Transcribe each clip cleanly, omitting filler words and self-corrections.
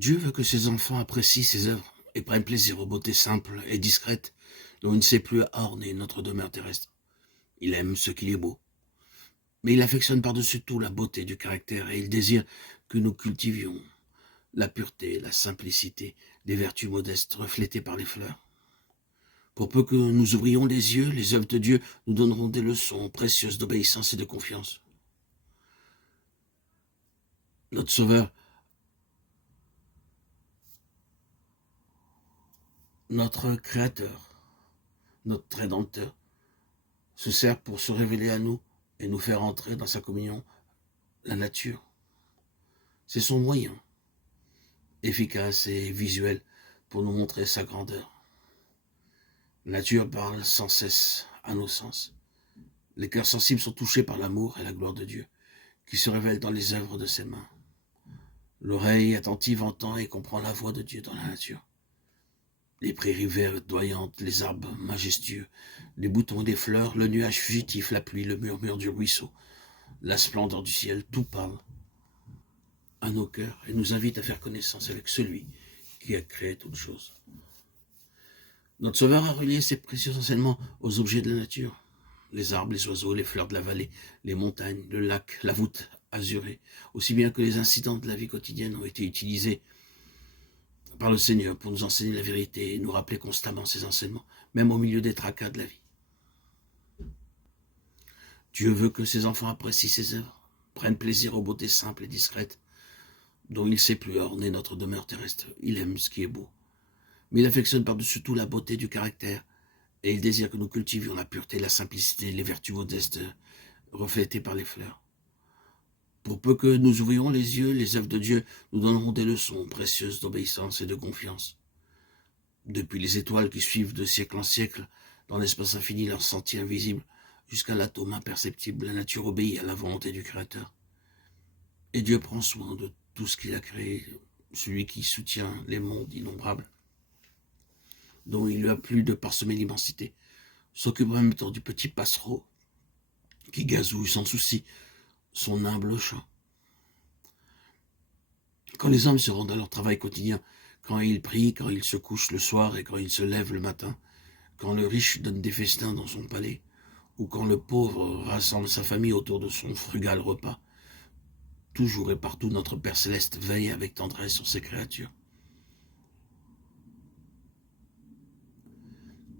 Dieu veut que ses enfants apprécient ses œuvres et prennent plaisir aux beautés simples et discrètes dont il ne sait plus orner notre demeure terrestre. Il aime ce qui est beau, mais il affectionne par-dessus tout la beauté du caractère et il désire que nous cultivions la pureté, la simplicité, les vertus modestes reflétées par les fleurs. Pour peu que nous ouvrions les yeux, les œuvres de Dieu nous donneront des leçons précieuses d'obéissance et de confiance. Notre Sauveur, notre Créateur, notre Rédempteur, se sert pour se révéler à nous et nous faire entrer dans sa communion, la nature. C'est son moyen, efficace et visuel, pour nous montrer sa grandeur. La nature parle sans cesse à nos sens. Les cœurs sensibles sont touchés par l'amour et la gloire de Dieu, qui se révèlent dans les œuvres de ses mains. L'oreille attentive entend et comprend la voix de Dieu dans la nature. Les prairies verdoyantes, les arbres majestueux, les boutons des fleurs, le nuage fugitif, la pluie, le murmure du ruisseau, la splendeur du ciel, tout parle à nos cœurs et nous invite à faire connaissance avec celui qui a créé toutes choses. Notre Sauveur a relié ses précieux enseignements aux objets de la nature. Les arbres, les oiseaux, les fleurs de la vallée, les montagnes, le lac, la voûte azurée, aussi bien que les incidents de la vie quotidienne ont été utilisés par le Seigneur pour nous enseigner la vérité et nous rappeler constamment ses enseignements, même au milieu des tracas de la vie. Dieu veut que ses enfants apprécient ses œuvres, prennent plaisir aux beautés simples et discrètes, dont il ne sait plus orner notre demeure terrestre. Il aime ce qui est beau, mais il affectionne par-dessus tout la beauté du caractère, et il désire que nous cultivions la pureté, la simplicité, les vertus modestes reflétées par les fleurs. Pour peu que nous ouvrions les yeux, les œuvres de Dieu nous donneront des leçons précieuses d'obéissance et de confiance. Depuis les étoiles qui suivent de siècle en siècle, dans l'espace infini, leur sentier invisible, jusqu'à l'atome imperceptible, la nature obéit à la volonté du Créateur. Et Dieu prend soin de tout ce qu'il a créé, celui qui soutient les mondes innombrables, dont il lui a plu de parsemer l'immensité, s'occupe en même temps du petit passereau qui gazouille sans souci son humble chant. Quand les hommes se rendent à leur travail quotidien, quand ils prient, quand ils se couchent le soir et quand ils se lèvent le matin, quand le riche donne des festins dans son palais, ou quand le pauvre rassemble sa famille autour de son frugal repas, toujours et partout notre Père Céleste veille avec tendresse sur ses créatures.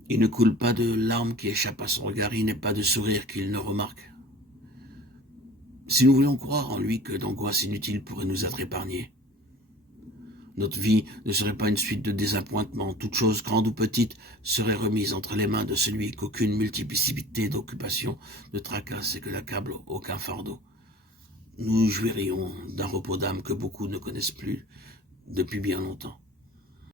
Il ne coule pas de larmes qui échappent à son regard, il n'est pas de sourire qu'il ne remarque. Si nous voulions croire en lui, que d'angoisses inutiles pourraient nous être épargnées. Notre vie ne serait pas une suite de désappointements. Toute chose, grande ou petite, serait remise entre les mains de celui qu'aucune multiplicité d'occupations ne tracasse et que n'accable aucun fardeau. Nous jouirions d'un repos d'âme que beaucoup ne connaissent plus depuis bien longtemps.